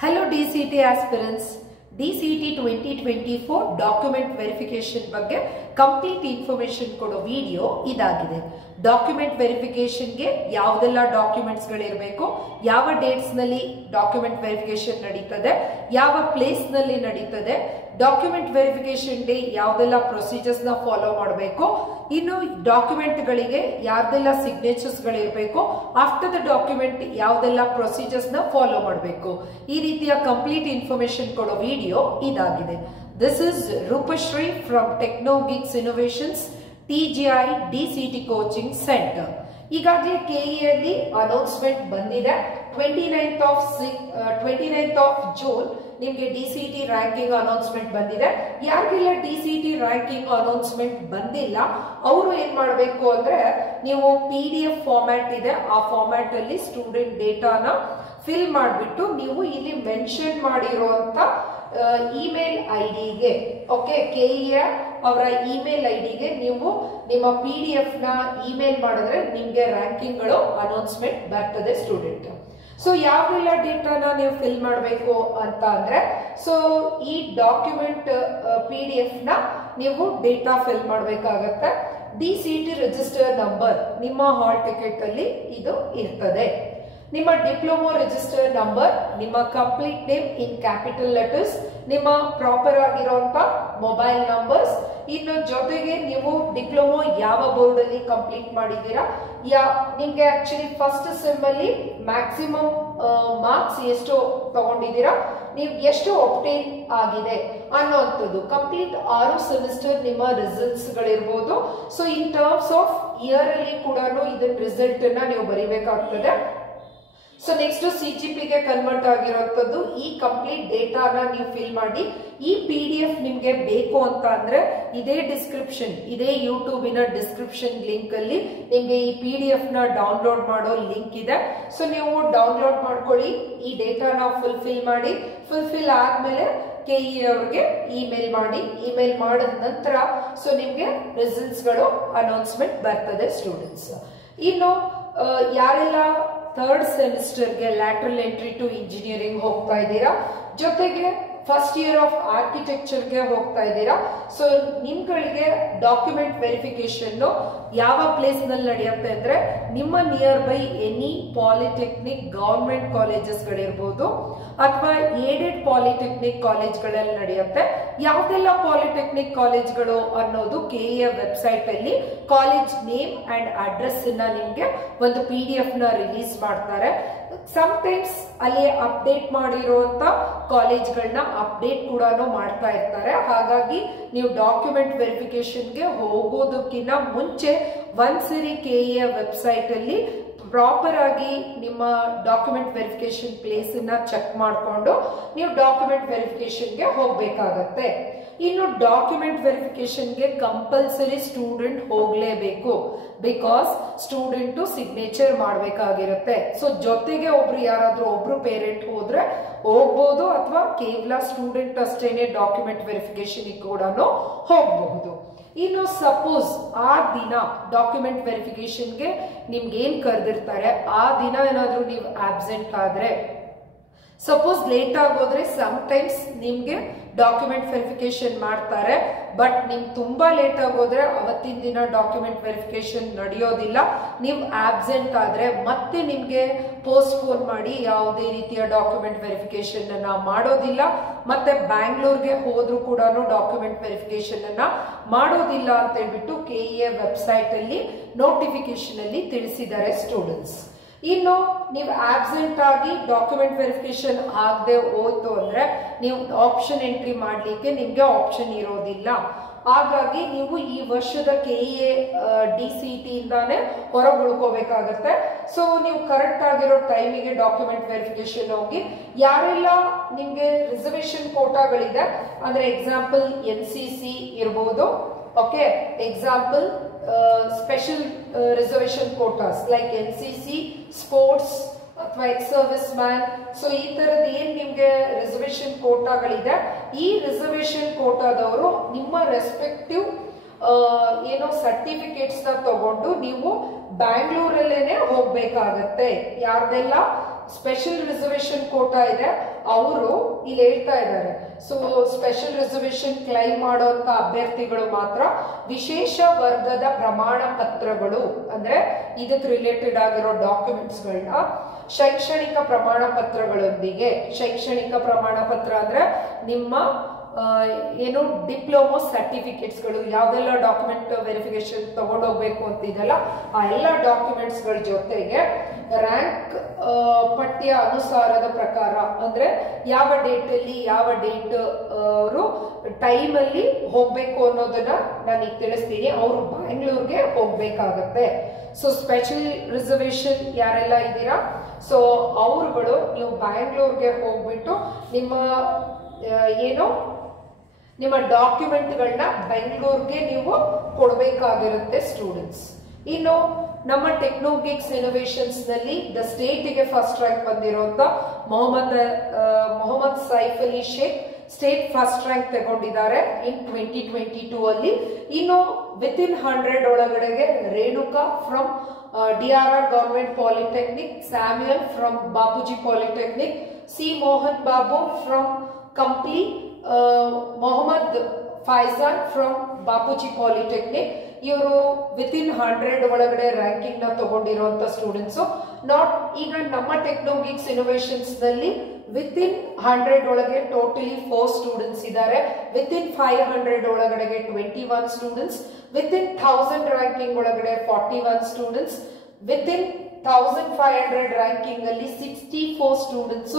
Hello DCT aspirants. DCT 2024 document verification ಬಗ್ಗೆ complete information ಕೊಡೋ video ಇದಾಗಿದೆ. ಡಾಕ್ಯುಮೆಂಟ್ ವೆರಿಫಿಕೇಶನ್ಗೆ ಯಾವುದೆಲ್ಲ ಡಾಕ್ಯುಮೆಂಟ್ಸ್ ಗಳಿರಬೇಕು, ಯಾವ ಡೇಟ್ಸ್ ನಲ್ಲಿ ಡಾಕ್ಯುಮೆಂಟ್ ವೆರಿಫಿಕೇಶನ್ ನಡೀತದೆ, ಯಾವ ಪ್ಲೇಸ್ ನಲ್ಲಿ ನಡೀತದೆ, ಡಾಕ್ಯುಮೆಂಟ್ ವೆರಿಫಿಕೇಶನ್ ಡೇ ಯಾವುದೆಲ್ಲ ಪ್ರೊಸೀಜರ್ಸ್ ನ ಫಾಲೋ ಮಾಡಬೇಕು, ಇನ್ನು ಡಾಕ್ಯುಮೆಂಟ್ ಗಳಿಗೆ ಯಾವ್ದೆಲ್ಲ ಸಿಗ್ನೇಚರ್ಸ್ ಗಳಿರಬೇಕು, ಆಫ್ಟರ್ ದ ಡಾಕ್ಯುಮೆಂಟ್ ಯಾವುದೆಲ್ಲ ಪ್ರೊಸೀಜರ್ಸ್ ನ ಫಾಲೋ ಮಾಡಬೇಕು, ಈ ರೀತಿಯ ಕಂಪ್ಲೀಟ್ ಇನ್ಫಾರ್ಮೇಶನ್ ಕೊಡೋ ವಿಡಿಯೋ ಇದಾಗಿದೆ. This is Rupashree from Technogeeks Innovations TGI DCT coaching centre. ಈಗಾಗಲೇ ಕೆಇಯಲ್ಲಿ ಅನೌನ್ಸ್ಮೆಂಟ್ ಬಂದಿದೆ. 29th ಆಫ್ ಜೂನ್ ನಿಮ್ಗೆ DCT ರ್ಯಾಂಕಿಂಗ್ ಅನೌನ್ಸ್ಮೆಂಟ್ ಬಂದಿದೆ. ಯಾರಿಗೆಲ್ಲ DCT ರ್ಯಾಂಕಿಂಗ್ ಅನೌನ್ಸ್ಮೆಂಟ್ ಬಂದಿಲ್ಲ ಅವರು ಏನ್ ಮಾಡಬೇಕು ಅಂದ್ರೆ, ನೀವು PDF ಫಾರ್ಮ್ಯಾಟ್ ಇದೆ, ಆ ಫಾರ್ಮ್ಯಾಟ್ ಅಲ್ಲಿ ಸ್ಟೂಡೆಂಟ್ ಡೇಟಾನ ಫಿಲ್ ಮಾಡಿಬಿಟ್ಟು ನೀವು ಇಲ್ಲಿ ಮೆನ್ಷನ್ ಮಾಡಿರುವಂತ ಇಮೇಲ್ ಐಡಿಗೆ, ಓಕೆ, ಕೆಇಎ ಅವರ ಇಮೇಲ್ ಐಡಿಗೆ ನೀವು ನಿಮ್ಮ PDF ನ ಇಮೇಲ್ ಮಾಡಿದ್ರೆ ನಿಮ್ಗೆ ರ್ಯಾಂಕಿಂಗ್ ಗಳು ಅನೌನ್ಸ್ಮೆಂಟ್ ಬರ್ತದೆ ಸ್ಟೂಡೆಂಟ್. ಸೊ ಯಾವೆಲ್ಲ ಡೇಟಾನ ನೀವು ಫಿಲ್ ಮಾಡಬೇಕು ಅಂತ ಅಂದ್ರೆ, ಸೊ ಈ ಡಾಕ್ಯುಮೆಂಟ್ PDF ನ ನೀವು ಡೇಟಾ ಫಿಲ್ ಮಾಡಬೇಕಾಗತ್ತೆ. DCT ರಿಜಿಸ್ಟರ್ ನಂಬರ್ ನಿಮ್ಮ ಹಾಲ್ ಟಿಕೆಟ್ ಅಲ್ಲಿ ಇದು ಇರ್ತದೆ. ನಿಮ್ಮ ಡಿಪ್ಲೊಮಾ ರಿಜಿಸ್ಟರ್ ನಂಬರ್, ನಿಮ್ಮ complete name in capital letters, ನಿಮ್ಮ ಪ್ರಾಪರ್ ಆಗಿರುವಂತ ಮೊಬೈಲ್ ನಂಬರ್ಸ್, ಇನ್ನು ಜೊತೆಗೆ ನೀವು ಡಿಪ್ಲೊಮಾ ಯಾವ ಬೋರ್ಡ್ ಅಲ್ಲಿ ಕಂಪ್ಲೀಟ್ ಮಾಡಿದ್ದೀರಾ, ನಿಮ್ಗೆ ಆಕ್ಚುಲಿ ಫಸ್ಟ್ ಸೆಮ್ ಅಲ್ಲಿ ಮ್ಯಾಕ್ಸಿಮಮ್ ಮಾರ್ಕ್ಸ್ ಎಷ್ಟು ತಗೊಂಡಿದ್ದೀರಾ, ನೀವು ಎಷ್ಟು ಒಬ್ಟೈನ್ ಆಗಿದೆ ಅನ್ನೋಂಥದ್ದು, ಕಂಪ್ಲೀಟ್ 6 ಸೆಮಿಸ್ಟರ್ ನಿಮ್ಮ ರಿಸಲ್ಟ್ಸ್ ಗಳಿರ್ಬೋದು. So in terms of year ಅಲ್ಲಿ ಕೂಡ ಇದನ್ನ ರಿಸಲ್ಟ್ ಅನ್ನ ನೀವು ಬರೀಬೇಕಾಗ್ತದೆ. ಸೊ ನೆಕ್ಸ್ಟ್ CGP ಗೆ ಕನ್ವರ್ಟ್ ಆಗಿರುವಂತದ್ದು ಈ ಕಂಪ್ಲೀಟ್ ಡೇಟಾನ ನೀವು ಫಿಲ್ ಮಾಡಿ. ಈ PDF ನಿಮ್ಗೆ ಬೇಕು ಅಂತ ಅಂದ್ರೆ ಇದೇ ಡಿಸ್ಕ್ರಿಪ್ಷನ್, ಇದೇ ಯೂಟ್ಯೂಬಿನ ಡಿಸ್ಕ್ರಿಪ್ಷನ್ ಲಿಂಕ್ ಅಲ್ಲಿ ನಿಮ್ಗೆ ಈ PDF ನ ಡೌನ್ಲೋಡ್ ಮಾಡೋ ಲಿಂಕ್ ಇದೆ. ಸೊ ನೀವು ಡೌನ್ಲೋಡ್ ಮಾಡ್ಕೊಳ್ಳಿ, ಈ ಡೇಟಾನ ಫುಲ್ಫಿಲ್ ಮಾಡಿ. ಫುಲ್ಫಿಲ್ ಆದ್ಮೇಲೆ ಕೆಇಎ ಅವ್ರಿಗೆ ಇಮೇಲ್ ಮಾಡಿ. ಇಮೇಲ್ ಮಾಡಿದ ನಂತರ ಸೊ ನಿಮ್ಗೆ ರಿಸಲ್ಟ್ಸ್ ಗಳು ಅನೌನ್ಸ್ಮೆಂಟ್ ಬರ್ತದೆ ಸ್ಟೂಡೆಂಟ್ಸ್. ಇನ್ನು ಯಾರೆಲ್ಲ ಥರ್ಡ್ ಸೆಮಿಸ್ಟರ್ಗೆ ಲ್ಯಾಟ್ರಲ್ ಎಂಟ್ರಿ ಟು ಇಂಜಿನಿಯರಿಂಗ್ ಹೋಗ್ತಾ ಇದ್ದೀರಾ, ಜೊತೆಗೆ ಫಸ್ಟ್ ಇಯರ್ ಆಫ್ ಆರ್ಕಿಟೆಕ್ಚರ್ಗೆ ಹೋಗ್ತಾ ಇದ್ದೀರಾ, ಸೊ ನಿಮ್ಗಳಿಗೆ ಡಾಕ್ಯುಮೆಂಟ್ ವೆರಿಫಿಕೇಶನ್ ಯಾವ ಪ್ಲೇಸ್ ನಲ್ಲಿ ನಡೆಯುತ್ತೆ ಅಂದ್ರೆ, ನಿಮ್ಮ nearby any polytechnic government colleges ಗಳಿರ್ಬೋದು ಅಥವಾ ಏಡೆಡ್ ಪಾಲಿಟೆಕ್ನಿಕ್ ಕಾಲೇಜ್ಗಳಲ್ಲಿ ನಡೆಯುತ್ತೆ. ಯಾವ್ದೆಲ್ಲ ಪಾಲಿಟೆಕ್ನಿಕ್ ಕಾಲೇಜ್ಗಳು ಅನ್ನೋದು ಕೆಇಎ ವೆಬ್ಸೈಟ್ ಅಲ್ಲಿ ಕಾಲೇಜ್ ನೇಮ್ ಅಂಡ್ ಅಡ್ರೆಸ್ ನಿಮ್ಗೆ ಒಂದು PDF ನ ರಿಲೀಸ್ ಮಾಡ್ತಾರೆ. ಸಮಟೈಮ್ಸ್ ಅಲ್ಲಿ ಅಪ್ಡೇಟ್ ಮಾಡಿರುವಂತ ಕಾಲೇಜ್ಗಳನ್ನ ಅಪ್ಡೇಟ್ ಕೂಡ ಮಾಡ್ತಾ ಇರ್ತಾರೆ. ಹಾಗಾಗಿ ನೀವು ಡಾಕ್ಯುಮೆಂಟ್ ವೆರಿಫಿಕೇಶನ್ಗೆ ಹೋಗೋದಕ್ಕಿಂತ ಮುಂಚೆ ಒಂದ್ಸರಿ ಕೆಇಎ ವೆಬ್ಸೈಟ್ ಅಲ್ಲಿ ಪ್ರಾಪರ್ ಆಗಿ ನಿಮ್ಮ ಡಾಕ್ಯುಮೆಂಟ್ ವೆರಿಫಿಕೇಶನ್ ಪ್ಲೇಸ್ ಅನ್ನ ಚೆಕ್ ಮಾಡಿಕೊಂಡು ನೀವು ಡಾಕ್ಯುಮೆಂಟ್ ವೆರಿಫಿಕೇಶನ್ಗೆ ಹೋಗ್ಬೇಕಾಗತ್ತೆ. ಇನ್ನು ಡಾಕ್ಯುಮೆಂಟ್ ವೆರಿಫಿಕೇಶನ್ಗೆ ಕಂಪಲ್ಸರಿ ಸ್ಟೂಡೆಂಟ್ ಹೋಗ್ಲೇಬೇಕು, ಬಿಕಾಸ್ ಸ್ಟೂಡೆಂಟ್ ಸಿಗ್ನೇಚರ್ ಮಾಡಬೇಕಾಗಿರುತ್ತೆ. ಸೊ ಜೊತೆಗೆ ಯಾರಾದ್ರೂ ಒಬ್ರು ಪೇರೆಂಟ್ ಹೋದ್ರೆ ಹೋಗ್ಬೋದು, ಅಥವಾ ಕೇವಲ ಸ್ಟೂಡೆಂಟ್ ಅಷ್ಟೇನೆ ಡಾಕ್ಯುಮೆಂಟ್ ವೆರಿಫಿಕೇಶನ್ ಕೂಡ ಹೋಗಬಹುದು. ಇನ್ನು ಸಪೋಸ್ ಆ ದಿನ ಡಾಕ್ಯುಮೆಂಟ್ ವೆರಿಫಿಕೇಶನ್ಗೆ ನಿಮ್ಗೆ ಏನ್ ಕರೆದಿರ್ತಾರೆ, ಆ ದಿನ ಏನಾದ್ರೂ ನೀವು ಆಬ್ಸೆಂಟ್ ಆದ್ರೆ, ಸಪೋಸ್ ಲೇಟ್ ಆಗೋದ್ರೆ ಸಮಟೈಮ್ಸ್ ನಿಮ್ಗೆ ಡಾಕ್ಯುಮೆಂಟ್ ವೆರಿಫಿಕೇಶನ್ ಮಾಡ್ತಾರೆ. ಬಟ್ ನಿಮ್ ತುಂಬಾ ಲೇಟ್ ಆಗೋದ್ರೆ ಅವತ್ತಿನ ದಿನ ಡಾಕ್ಯುಮೆಂಟ್ ವೆರಿಫಿಕೇಶನ್ ನಡೆಯೋದಿಲ್ಲ. ನೀವು ಆಬ್ಸೆಂಟ್ ಆದ್ರೆ ಮತ್ತೆ ನಿಮ್ಗೆ ಪೋಸ್ಟ್ಪೋನ್ ಮಾಡಿ ಯಾವುದೇ ರೀತಿಯ ಡಾಕ್ಯುಮೆಂಟ್ ವೆರಿಫಿಕೇಶನ್ ಅನ್ನ ಮಾಡೋದಿಲ್ಲ. ಮತ್ತೆ ಬ್ಯಾಂಗ್ಳೂರ್ಗೆ ಹೋದ್ರೂ ಕೂಡ ಡಾಕ್ಯುಮೆಂಟ್ ವೆರಿಫಿಕೇಶನ್ ಅನ್ನ ಮಾಡೋದಿಲ್ಲ ಅಂತ ಹೇಳ್ಬಿಟ್ಟು ಕೆಇಎ ವೆಬ್ಸೈಟ್ ಅಲ್ಲಿ ನೋಟಿಫಿಕೇಶನ್ ಅಲ್ಲಿ ತಿಳಿಸಿದ್ದಾರೆ ಸ್ಟೂಡೆಂಟ್ಸ್. ಇನ್ನು ನೀವು ಆಬ್ಸೆಂಟ್ ಆಗಿ ಡಾಕ್ಯುಮೆಂಟ್ ವೆರಿಫಿಕೇಶನ್ ಆಗದೆ ಹೋಯ್ತು ಅಂದ್ರೆ ನೀವು ಆಪ್ಷನ್ ಎಂಟ್ರಿ ಮಾಡ್ಲಿಕ್ಕೆ ನಿಮ್ಗೆ ಆಪ್ಷನ್ ಇರೋದಿಲ್ಲ. ಹಾಗಾಗಿ ನೀವು ಈ ವರ್ಷದ ಕೆಇಎ DCT ಇಂದಾನೆ ಹೊರಗೆ ಉಳ್ಕೋಬೇಕಾಗತ್ತೆ. ಸೊ ನೀವು ಕರೆಕ್ಟ್ ಆಗಿರೋ ಟೈಮಿಗೆ ಡಾಕ್ಯುಮೆಂಟ್ ವೆರಿಫಿಕೇಶನ್ ಹೋಗಿ. ಯಾರೆಲ್ಲ ನಿಮ್ಗೆ ರಿಸರ್ವೇಶನ್ ಕೋಟಾಗಳಿದೆ ಅಂದ್ರೆ ಎಕ್ಸಾಂಪಲ್ NCC ಇರ್ಬೋದು, okay, example special reservation quotas like NCC, sports ಅಥವಾ ಎಕ್ಸ್ ಸರ್ವಿಸ್ ಮ್ಯಾನ್. ಸೊ ಈ ತರದ ಏನ್ ನಿಮ್ಗೆ ರಿಸರ್ವೇಶನ್ ಕೋಟಾಗಳಿದೆ, ಈ ರಿಸರ್ವೇಶನ್ ಕೋಟಾದವರು ನಿಮ್ಮ ರೆಸ್ಪೆಕ್ಟಿವ್ ಏನೋ ಸರ್ಟಿಫಿಕೇಟ್ಸ್ ನ ತಗೊಂಡು ನೀವು ಬ್ಯಾಂಗ್ಳೂರಲ್ಲೇನೆ ಹೋಗ್ಬೇಕಾಗತ್ತೆ. ಯಾರ್ದೆಲ್ಲ ಸ್ಪೆಷಲ್ ರಿಸರ್ವೇಶನ್ ಕೋಟಾ ಇದೆ, ಅವರು ಇಲ್ಲಿ ಹೇಳ್ತಾ ಇದ್ದಾರೆ. ಸೊ ಸ್ಪೆಷಲ್ ರಿಸರ್ವೇಶನ್ ಕ್ಲೈಮ್ ಮಾಡುವಂತ ಅಭ್ಯರ್ಥಿಗಳು ಮಾತ್ರ ವಿಶೇಷ ವರ್ಗದ ಪ್ರಮಾಣ ಪತ್ರಗಳು ಅಂದ್ರೆ ಇದಕ್ಕೆ ರಿಲೇಟೆಡ್ ಆಗಿರೋ ಡಾಕ್ಯುಮೆಂಟ್ಸ್ ಗಳನ್ನ ಶೈಕ್ಷಣಿಕ ಪ್ರಮಾಣ ಪತ್ರಗಳೊಂದಿಗೆ, ಶೈಕ್ಷಣಿಕ ಪ್ರಮಾಣ ಪತ್ರ ಅಂದ್ರೆ ನಿಮ್ಮ ಏನು ಡಿಪ್ಲೊಮಾ ಸರ್ಟಿಫಿಕೇಟ್ಸ್ ಗಳು, ಯಾವ್ದೆಲ್ಲ ಡಾಕ್ಯುಮೆಂಟ್ ವೆರಿಫಿಕೇಶನ್ ತಗೊಂಡೋಗ್ಬೇಕು ಅಂತಿದೆಲ್ಲ ಆ ಎಲ್ಲ ಡಾಕ್ಯುಮೆಂಟ್ಸ್ ಗಳ ಜೊತೆಗೆ ರ್ಯಾಂಕ್ ಪಟ್ಟಿಯ ಅನುಸಾರದ ಪ್ರಕಾರ ಅಂದ್ರೆ ಯಾವ ಡೇಟ್ ಅಲ್ಲಿ ಯಾವ ಡೇಟ್ ಅವರು ಟೈಮ್ ಅಲ್ಲಿ ಹೋಗ್ಬೇಕು ಅನ್ನೋದನ್ನ ನಾನು ಈಗ ತಿಳಿಸ್ತೀನಿ. ಅವರು ಬ್ಯಾಂಗ್ಳೂರ್ಗೆ ಹೋಗ್ಬೇಕಾಗತ್ತೆ. ಸೊ ಸ್ಪೆಷಲ್ ರಿಸರ್ವೇಶನ್ ಯಾರೆಲ್ಲ ಇದ್ದೀರಾ, ಸೊ ಅವರುಗಳು ನೀವು ಬ್ಯಾಂಗ್ಳೂರ್ಗೆ ಹೋಗ್ಬಿಟ್ಟು ನಿಮ್ಮ ಡಾಕ್ಯುಮೆಂಟ್ಗಳನ್ನ ಬೆಂಗಳೂರಿಗೆ ನೀವು ಕೊಡಬೇಕಾಗಿರುತ್ತೆ ಸ್ಟೂಡೆಂಟ್ಸ್. ಇನ್ನು ನಮ್ಮ ಟೆಕ್ನೋಗಿಕ್ಸ್ ಇನೋವೇಷನ್ಸ್ ನಲ್ಲಿ ದ ಸ್ಟೇಟ್ಗೆ ಫಸ್ಟ್ ರ್ಯಾಂಕ್ ಬಂದಿರುವಂತ Mohammed Saif Ali Shaikh state first rank ತಗೊಂಡಿದ್ದಾರೆ ಇನ್ 2022 ಅಲ್ಲಿ. ಇನ್ನು ವಿತಿನ್ 100 ಒಳಗಡೆಗೆ Renuka from DRR government polytechnic, Samuel from Bapuji polytechnic, C Mohan Babu from Kampli, Mohammed Faizan from Bapuji polytechnic. ಇವರು ವಿತಿನ್ 100 ಒಳಗಡೆ ರ್ಯಾಂಕಿಂಗ್ ನ ತಗೊಂಡಿರುವಂತ ಸ್ಟೂಡೆಂಟ್ಸ್. ಈಗ ನಮ್ಮ ಟೆಕ್ನೋಗಿಕ್ಸ್ ಇನೋವೇಷನ್ಸ್ ನಲ್ಲಿ ವಿತಿನ್ 100 ಒಳಗೆ ಟೋಟಲಿ 4 ಸ್ಟೂಡೆಂಟ್ಸ್ ಇದ್ದಾರೆ. ವಿತಿನ್ 500 ಒಳಗಡೆಗೆ 21 ಸ್ಟೂಡೆಂಟ್ಸ್, ವಿತಿನ್ 1000 ರ್ಯಾಂಕಿಂಗ್ ಒಳಗಡೆ 41 ಸ್ಟೂಡೆಂಟ್ಸ್, ವಿತಿನ್ 1500 ರ್ಯಾಂಕಿಂಗ್ ಅಲ್ಲಿ 64 ಸ್ಟೂಡೆಂಟ್ಸ್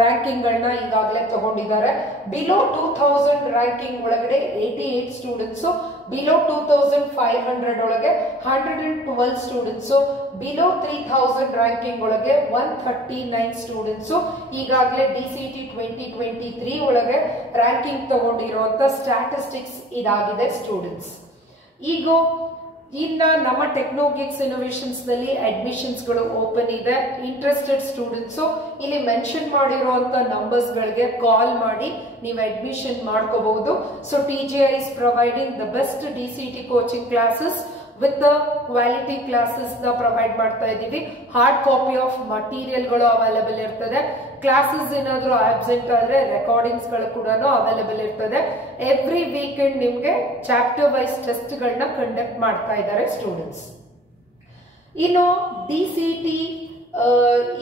ರ್ಯಾಂಕಿಂಗ್ ಗಳನ್ನ ಈಗಾಗಲೇ ತಗೊಂಡಿದ್ದಾರೆ. ಬಿಲೋ 2000 ರ್ಯಾಂಕಿಂಗ್ ಒಳಗಡೆ 88 ಸ್ಟೂಡೆಂಟ್ಸ್, ಬಿಲೋ 2500 ಒಳಗೆ 112 ಸ್ಟೂಡೆಂಟ್ಸ್, ಬಿಲೋ 3000 ರ್ಯಾಂಕಿಂಗ್ ಒಳಗೆ 139 ಸ್ಟೂಡೆಂಟ್ಸ್ ಈಗಾಗಲೇ DCET 2023 ಒಳಗೆ ರ್ಯಾಂಕಿಂಗ್ ತಗೊಂಡಿರುವಂತ ಸ್ಟ್ಯಾಟಿಸ್ಟಿಕ್ಸ್ ಇದಾಗಿದೆ ಸ್ಟೂಡೆಂಟ್ಸ್. ಈಗ ಇನ್ನ ನಮ್ಮ ಟೆಕ್ನೋಗಿಕ್ಸ್ ಇನೋವೇಷನ್ಸ್ ನಲ್ಲಿ ಅಡ್ಮಿಷನ್ಸ್ ಗಳು ಓಪನ್ ಇದೆ. ಇಂಟ್ರೆಸ್ಟೆಡ್ ಸ್ಟೂಡೆಂಟ್ಸ್ ಇಲ್ಲಿ ಮೆನ್ಷನ್ ಮಾಡಿರುವಂತ ನಂಬರ್ಸ್ ಗಳಿಗೆ ಕಾಲ್ ಮಾಡಿ ನೀವು ಅಡ್ಮಿಷನ್ ಮಾಡ್ಕೋಬಹುದು. So TGI is providing the best DCET coaching classes with the quality classes ನ ಪ್ರೊವೈಡ್ ಮಾಡ್ತಾ ಇದೀವಿ. ಹಾರ್ಡ್ ಕಾಪಿ ಆಫ್ ಮಟೀರಿಯಲ್ ಗಳು ಅವೈಲೇಬಲ್ ಇರ್ತದೆ. ಕ್ಲಾಸಸ್ ಏನಾದ್ರು ಆಬ್ಸೆಂಟ್ ಆದ್ರೆ ರೆಕಾರ್ಡಿಂಗ್ಸ್ ಗಳು ಕೂಡ ಅವೈಲೇಬಲ್ ಇರ್ತದೆ. ಎವ್ರಿ ವೀಕೆಂಡ್ ನಿಮ್ಗೆ ಚಾಪ್ಟರ್ ವೈಸ್ ಟೆಸ್ಟ್ ಗಳನ್ನ ಕಂಡಕ್ಟ್ ಮಾಡ್ತಾ ಇದ್ದಾರೆ ಸ್ಟೂಡೆಂಟ್ಸ್. ಇನ್ನು DCET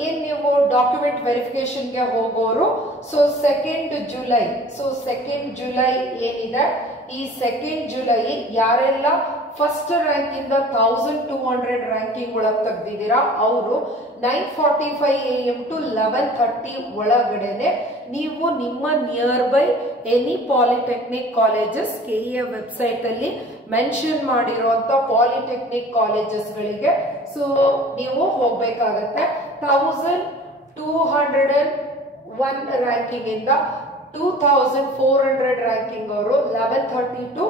ಏನ್ ನೀವು ಡಾಕ್ಯುಮೆಂಟ್ ವೆರಿಫಿಕೇಶನ್ ಗೆ ಹೋಗೋರು, ಸೊ 2nd ಜುಲೈ ಏನಿದೆ, ಈ 2nd ಜುಲೈ ಯಾರೆಲ್ಲ ಫಸ್ಟ್ ರ್ಯಾಂಕ್ ಇಂದ 1200 ರ್ಯಾಂಕಿಂಗ್ ಒಳಗೆ ತೆಗ್ದಿದ್ದೀರಾ ಅವರು 9:45 AM to 11:30 ಒಳಗಡೆನೆ ನೀವು ನಿಮ್ಮ nearby any polytechnic colleges KEA website ಅಲ್ಲಿ ಮೆನ್ಷನ್ ಮಾಡಿರುವಂತ ಪಾಲಿಟೆಕ್ನಿಕ್ ಕಾಲೇಜಸ್ ಗಳಿಗೆ ಸೊ ನೀವು ಹೋಗ್ಬೇಕಾಗತ್ತೆ. 1201 ರ್ಯಾಂಕಿಂಗ್ ಇಂದ 2400 ರ್ಯಾಂಕಿಂಗ್ ಅವರು 11:30 to